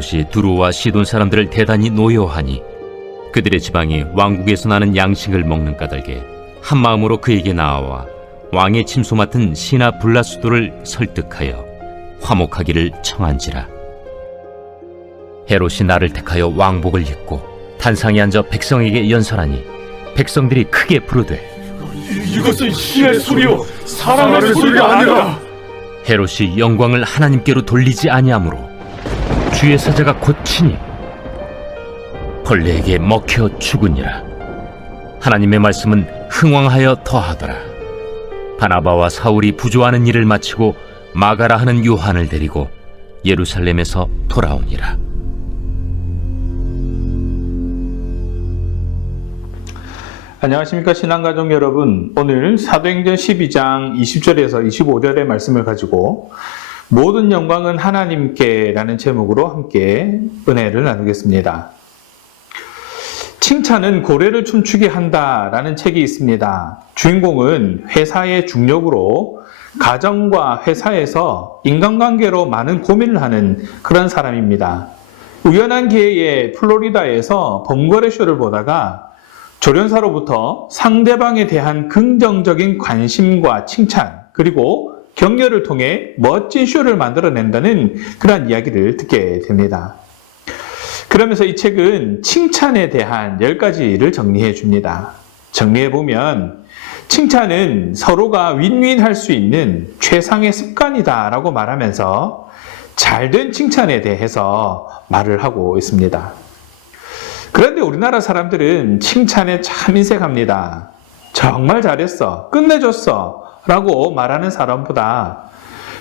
헤롯이 두루와 시돈 사람들을 대단히 노여하니 그들의 지방이 왕국에서 나는 양식을 먹는 까닭에 한 마음으로 그에게 나아와 왕의 침소 맡은 시나 블라수도를 설득하여 화목하기를 청한지라. 헤롯이 나를 택하여 왕복을 입고 단상에 앉아 백성에게 연설하니 백성들이 크게 부르되 이것은 신의 소리요 사람의 소리가 아니라. 헤롯이 영광을 하나님께로 돌리지 아니하므로 주의 사자가 곧 치니 벌레에게 먹혀 죽으니라. 하나님의 말씀은 흥왕하여 더하더라. 바나바와 사울이 부조하는 일을 마치고 마가라 하는 요한을 데리고 예루살렘에서 돌아오니라. 안녕하십니까 신앙가족 여러분. 오늘 사도행전 12장 20절에서 25절의 말씀을 가지고 모든 영광은 하나님께 라는 제목으로 함께 은혜를 나누겠습니다. 칭찬은 고래를 춤추게 한다 라는 책이 있습니다. 주인공은 회사의 중력으로 가정과 회사에서 인간관계로 많은 고민을 하는 그런 사람입니다. 우연한 기회에 플로리다에서 범거래쇼를 보다가 조련사로부터 상대방에 대한 긍정적인 관심과 칭찬 그리고 격려를 통해 멋진 쇼를 만들어낸다는 그런 이야기를 듣게 됩니다. 그러면서 이 책은 칭찬에 대한 10가지를 정리해 줍니다. 정리해 보면 칭찬은 서로가 윈윈할 수 있는 최상의 습관이다라고 말하면서 잘된 칭찬에 대해서 말을 하고 있습니다. 그런데 우리나라 사람들은 칭찬에 참 인색합니다. 정말 잘했어, 끝내줬어 라고 말하는 사람보다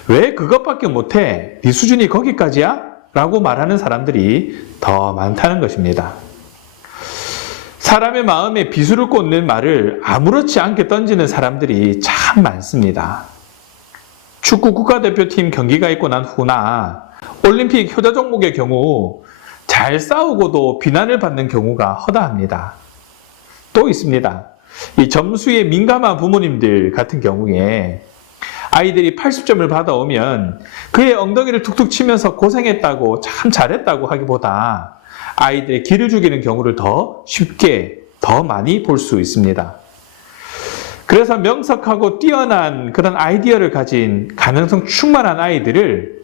왜 그것밖에 못해? 네 수준이 거기까지야? 라고 말하는 사람들이 더 많다는 것입니다. 사람의 마음에 비수를 꽂는 말을 아무렇지 않게 던지는 사람들이 참 많습니다. 축구 국가대표팀 경기가 있고 난 후나 올림픽 효자 종목의 경우 잘 싸우고도 비난을 받는 경우가 허다합니다. 또 있습니다. 이 점수에 민감한 부모님들 같은 경우에 아이들이 80점을 받아오면 그의 엉덩이를 툭툭 치면서 고생했다고 참 잘했다고 하기보다 아이들의 기를 죽이는 경우를 더 쉽게 더 많이 볼 수 있습니다. 그래서 명석하고 뛰어난 그런 아이디어를 가진 가능성 충만한 아이들을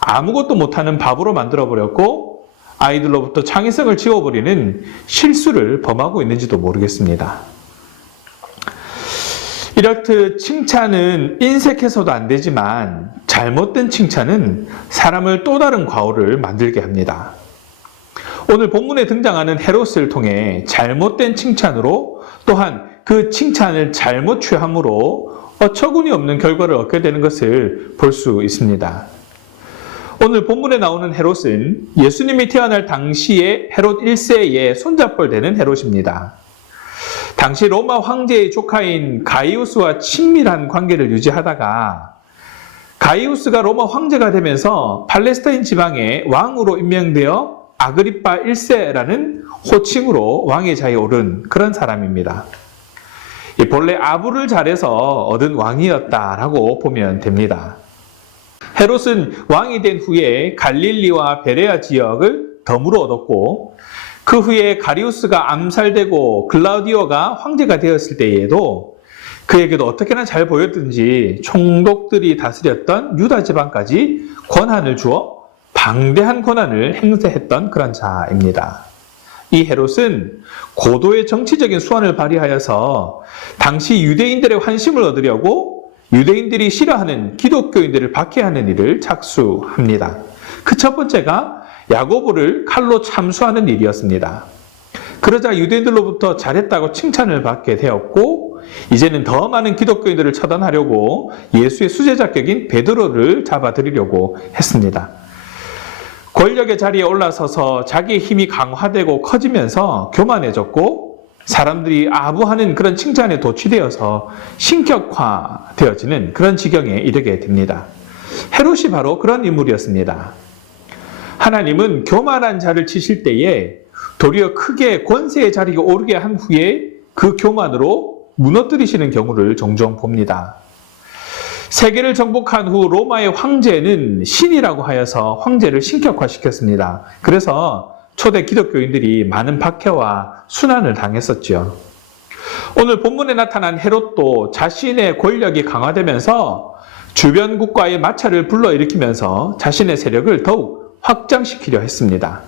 아무것도 못하는 바보로 만들어버렸고 아이들로부터 창의성을 지워버리는 실수를 범하고 있는지도 모르겠습니다. 이렇듯 칭찬은 인색해서도 안 되지만 잘못된 칭찬은 사람을 또 다른 과오를 만들게 합니다. 오늘 본문에 등장하는 헤롯을 통해 잘못된 칭찬으로 또한 그 칭찬을 잘못 취함으로 어처구니 없는 결과를 얻게 되는 것을 볼 수 있습니다. 오늘 본문에 나오는 헤롯은 예수님이 태어날 당시에 헤롯 1세의 손잡벌 되는 헤롯입니다. 당시 로마 황제의 조카인 가이우스와 친밀한 관계를 유지하다가 가이우스가 로마 황제가 되면서 팔레스타인 지방의 왕으로 임명되어 아그리파 1세라는 호칭으로 왕의 자리에 오른 그런 사람입니다. 본래 아부를 잘해서 얻은 왕이었다라고 보면 됩니다. 헤롯은 왕이 된 후에 갈릴리와 베레아 지역을 덤으로 얻었고 그 후에 가리우스가 암살되고 글라우디오가 황제가 되었을 때에도 그에게도 어떻게나 잘 보였든지 총독들이 다스렸던 유다 지방까지 권한을 주어 방대한 권한을 행사했던 그런 자입니다. 이 헤롯은 고도의 정치적인 수완을 발휘하여서 당시 유대인들의 환심을 얻으려고 유대인들이 싫어하는 기독교인들을 박해하는 일을 착수합니다. 그 첫 번째가 야고보를 칼로 참수하는 일이었습니다. 그러자 유대인들로부터 잘했다고 칭찬을 받게 되었고 이제는 더 많은 기독교인들을 처단하려고 예수의 수제자격인 베드로를 잡아들이려고 했습니다. 권력의 자리에 올라서서 자기의 힘이 강화되고 커지면서 교만해졌고 사람들이 아부하는 그런 칭찬에 도취되어서 신격화되어지는 그런 지경에 이르게 됩니다. 헤롯이 바로 그런 인물이었습니다. 하나님은 교만한 자를 치실 때에 도리어 크게 권세의 자리에 오르게 한 후에 그 교만으로 무너뜨리시는 경우를 종종 봅니다. 세계를 정복한 후 로마의 황제는 신이라고 하여서 황제를 신격화시켰습니다. 그래서 초대 기독교인들이 많은 박해와 순환을 당했었죠. 오늘 본문에 나타난 헤롯도 자신의 권력이 강화되면서 주변 국가의 마찰을 불러일으키면서 자신의 세력을 더욱 확장시키려 했습니다.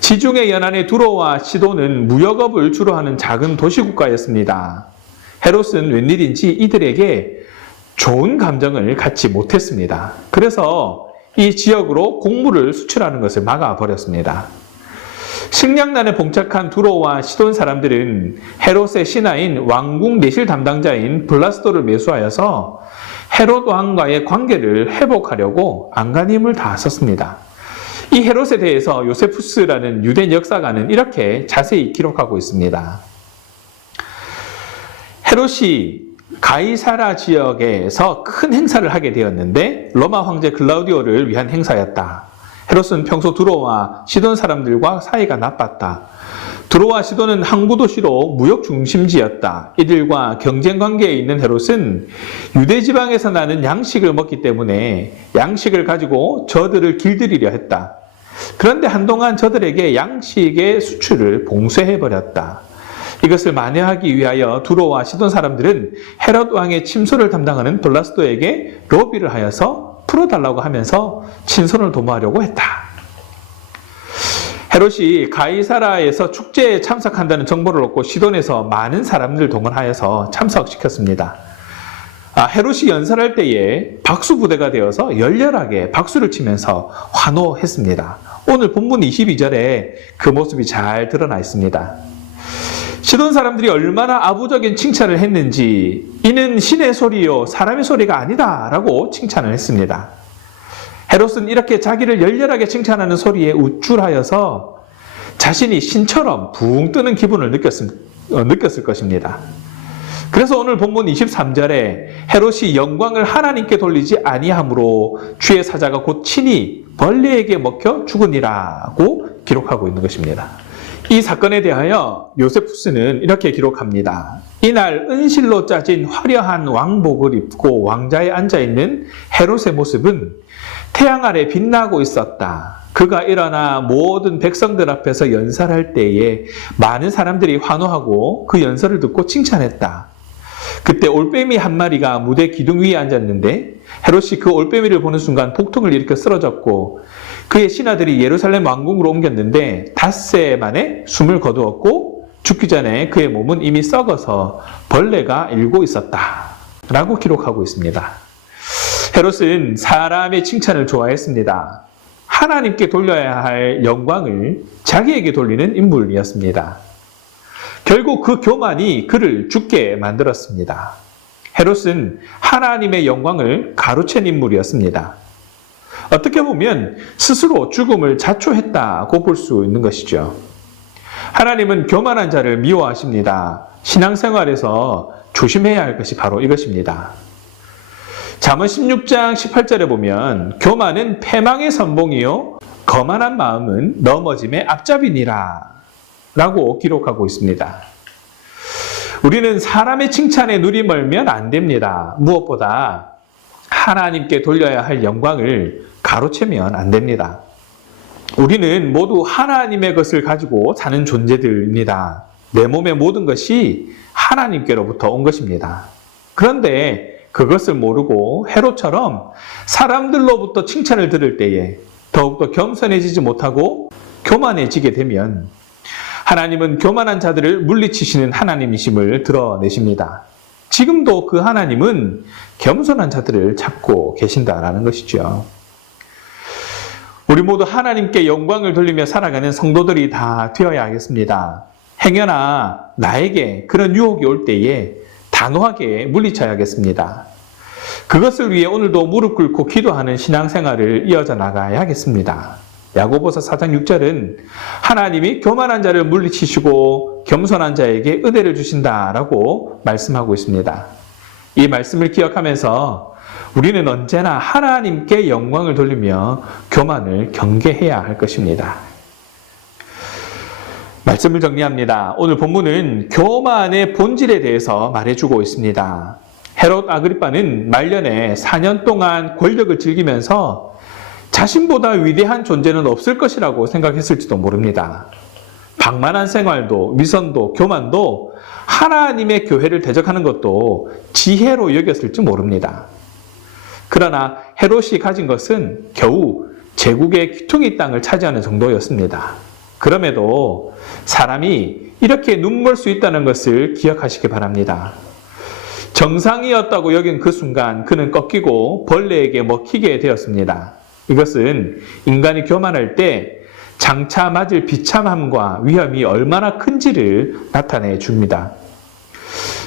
지중해 연안의 두로와 시돈은 무역업을 주로 하는 작은 도시국가였습니다. 헤롯은 웬일인지 이들에게 좋은 감정을 갖지 못했습니다. 그래서 이 지역으로 곡물을 수출하는 것을 막아버렸습니다. 식량난에 봉착한 두로와 시돈 사람들은 헤롯의 신하인 왕궁 내실 담당자인 블라스도를 매수하여서 헤롯 왕과의 관계를 회복하려고 안간힘을 다 썼습니다. 이 헤롯에 대해서 요세푸스라는 유대 역사가는 이렇게 자세히 기록하고 있습니다. 헤롯이 가이사라 지역에서 큰 행사를 하게 되었는데 로마 황제 글라우디오를 위한 행사였다. 헤롯은 평소 두로와 시돈 사람들과 사이가 나빴다. 두로와 시돈은 항구 도시로 무역 중심지였다. 이들과 경쟁 관계에 있는 헤롯은 유대 지방에서 나는 양식을 먹기 때문에 양식을 가지고 저들을 길들이려 했다. 그런데 한동안 저들에게 양식의 수출을 봉쇄해버렸다. 이것을 만회하기 위하여 두로와 시돈 사람들은 헤롯 왕의 침소를 담당하는 블라스도에게 로비를 하여서 풀어달라고 하면서 친선을 도모하려고 했다. 헤롯이 가이사라에서 축제에 참석한다는 정보를 얻고 시돈에서 많은 사람들을 동원하여서 참석시켰습니다. 헤롯이 연설할 때에 박수 부대가 되어서 열렬하게 박수를 치면서 환호했습니다. 오늘 본문 22절에 그 모습이 잘 드러나 있습니다. 시돈 사람들이 얼마나 아부적인 칭찬을 했는지 이는 신의 소리요 사람의 소리가 아니다 라고 칭찬을 했습니다. 헤롯은 이렇게 자기를 열렬하게 칭찬하는 소리에 우쭐하여서 자신이 신처럼 붕 뜨는 기분을 느꼈을 것입니다. 그래서 오늘 본문 23절에 헤롯이 영광을 하나님께 돌리지 아니하므로 주의 사자가 곧 친히 벌레에게 먹혀 죽으니라고 기록하고 있는 것입니다. 이 사건에 대하여 요세푸스는 이렇게 기록합니다. 이날 은실로 짜진 화려한 왕복을 입고 왕자에 앉아있는 헤롯의 모습은 태양 아래 빛나고 있었다. 그가 일어나 모든 백성들 앞에서 연설할 때에 많은 사람들이 환호하고 그 연설을 듣고 칭찬했다. 그때 올빼미 한 마리가 무대 기둥 위에 앉았는데 헤롯이 그 올빼미를 보는 순간 복통을 일으켜 쓰러졌고 그의 신하들이 예루살렘 왕궁으로 옮겼는데 닷새 만에 숨을 거두었고 죽기 전에 그의 몸은 이미 썩어서 벌레가 일고 있었다 라고 기록하고 있습니다. 헤롯은 사람의 칭찬을 좋아했습니다. 하나님께 돌려야 할 영광을 자기에게 돌리는 인물이었습니다. 결국 그 교만이 그를 죽게 만들었습니다. 헤롯은 하나님의 영광을 가로챈 인물이었습니다. 어떻게 보면 스스로 죽음을 자초했다고 볼 수 있는 것이죠. 하나님은 교만한 자를 미워하십니다. 신앙생활에서 조심해야 할 것이 바로 이것입니다. 잠언 16장 18절에 보면 교만은 패망의 선봉이요 거만한 마음은 넘어짐의 앞잡이니라 라고 기록하고 있습니다. 우리는 사람의 칭찬에 눈이 멀면 안 됩니다. 무엇보다 하나님께 돌려야 할 영광을 가로채면 안 됩니다. 우리는 모두 하나님의 것을 가지고 사는 존재들입니다. 내 몸의 모든 것이 하나님께로부터 온 것입니다. 그런데 그것을 모르고 헤롯처럼 사람들로부터 칭찬을 들을 때에 더욱더 겸손해지지 못하고 교만해지게 되면 하나님은 교만한 자들을 물리치시는 하나님이심을 드러내십니다. 지금도 그 하나님은 겸손한 자들을 찾고 계신다라는 것이죠. 우리 모두 하나님께 영광을 돌리며 살아가는 성도들이 다 되어야 하겠습니다. 행여나 나에게 그런 유혹이 올 때에 단호하게 물리쳐야겠습니다. 그것을 위해 오늘도 무릎 꿇고 기도하는 신앙생활을 이어져 나가야 하겠습니다. 야고보서 4장 6절은 하나님이 교만한 자를 물리치시고 겸손한 자에게 은혜를 주신다라고 말씀하고 있습니다. 이 말씀을 기억하면서 우리는 언제나 하나님께 영광을 돌리며 교만을 경계해야 할 것입니다. 말씀을 정리합니다. 오늘 본문은 교만의 본질에 대해서 말해주고 있습니다. 헤롯 아그리빠는 말년에 4년 동안 권력을 즐기면서 자신보다 위대한 존재는 없을 것이라고 생각했을지도 모릅니다. 방만한 생활도, 위선도, 교만도 하나님의 교회를 대적하는 것도 지혜로 여겼을지 모릅니다. 그러나 헤롯이 가진 것은 겨우 제국의 귀퉁이 땅을 차지하는 정도였습니다. 그럼에도 사람이 이렇게 눈멀 수 있다는 것을 기억하시기 바랍니다. 정상이었다고 여긴 그 순간 그는 꺾이고 벌레에게 먹히게 되었습니다. 이것은 인간이 교만할 때 장차 맞을 비참함과 위험이 얼마나 큰지를 나타내 줍니다.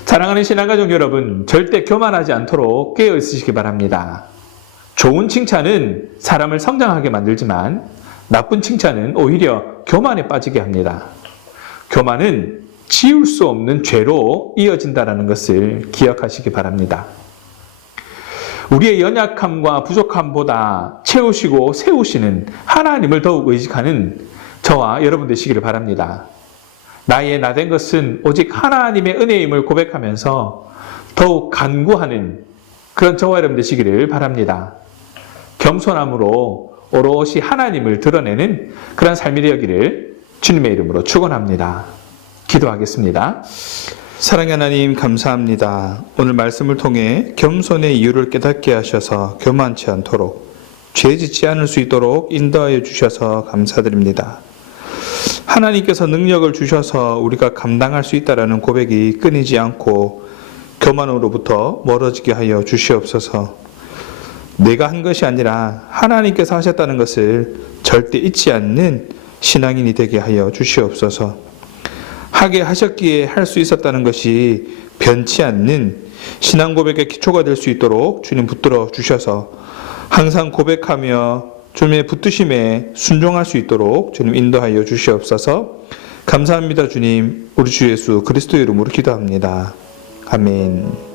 사랑하는 신앙가족 여러분, 절대 교만하지 않도록 깨어 있으시기 바랍니다. 좋은 칭찬은 사람을 성장하게 만들지만 나쁜 칭찬은 오히려 교만에 빠지게 합니다. 교만은 지울 수 없는 죄로 이어진다는 것을 기억하시기 바랍니다. 우리의 연약함과 부족함보다 채우시고 세우시는 하나님을 더욱 의식하는 저와 여러분 되시기를 바랍니다. 나의 나된 것은 오직 하나님의 은혜임을 고백하면서 더욱 간구하는 그런 저와 여러분 되시기를 바랍니다. 겸손함으로 오롯이 하나님을 드러내는 그런 삶이 되기를 주님의 이름으로 축원합니다. 기도하겠습니다. 사랑의 하나님 감사합니다. 오늘 말씀을 통해 겸손의 이유를 깨닫게 하셔서 교만치 않도록 죄 짓지 않을 수 있도록 인도하여 주셔서 감사드립니다. 하나님께서 능력을 주셔서 우리가 감당할 수 있다라는 고백이 끊이지 않고 교만으로부터 멀어지게 하여 주시옵소서. 내가 한 것이 아니라 하나님께서 하셨다는 것을 절대 잊지 않는 신앙인이 되게 하여 주시옵소서. 하게 하셨기에 할 수 있었다는 것이 변치 않는 신앙 고백의 기초가 될 수 있도록 주님 붙들어 주셔서 항상 고백하며 주님의 붙드심에 순종할 수 있도록 주님 인도하여 주시옵소서. 감사합니다 주님. 우리 주 예수 그리스도의 이름으로 기도합니다. 아멘.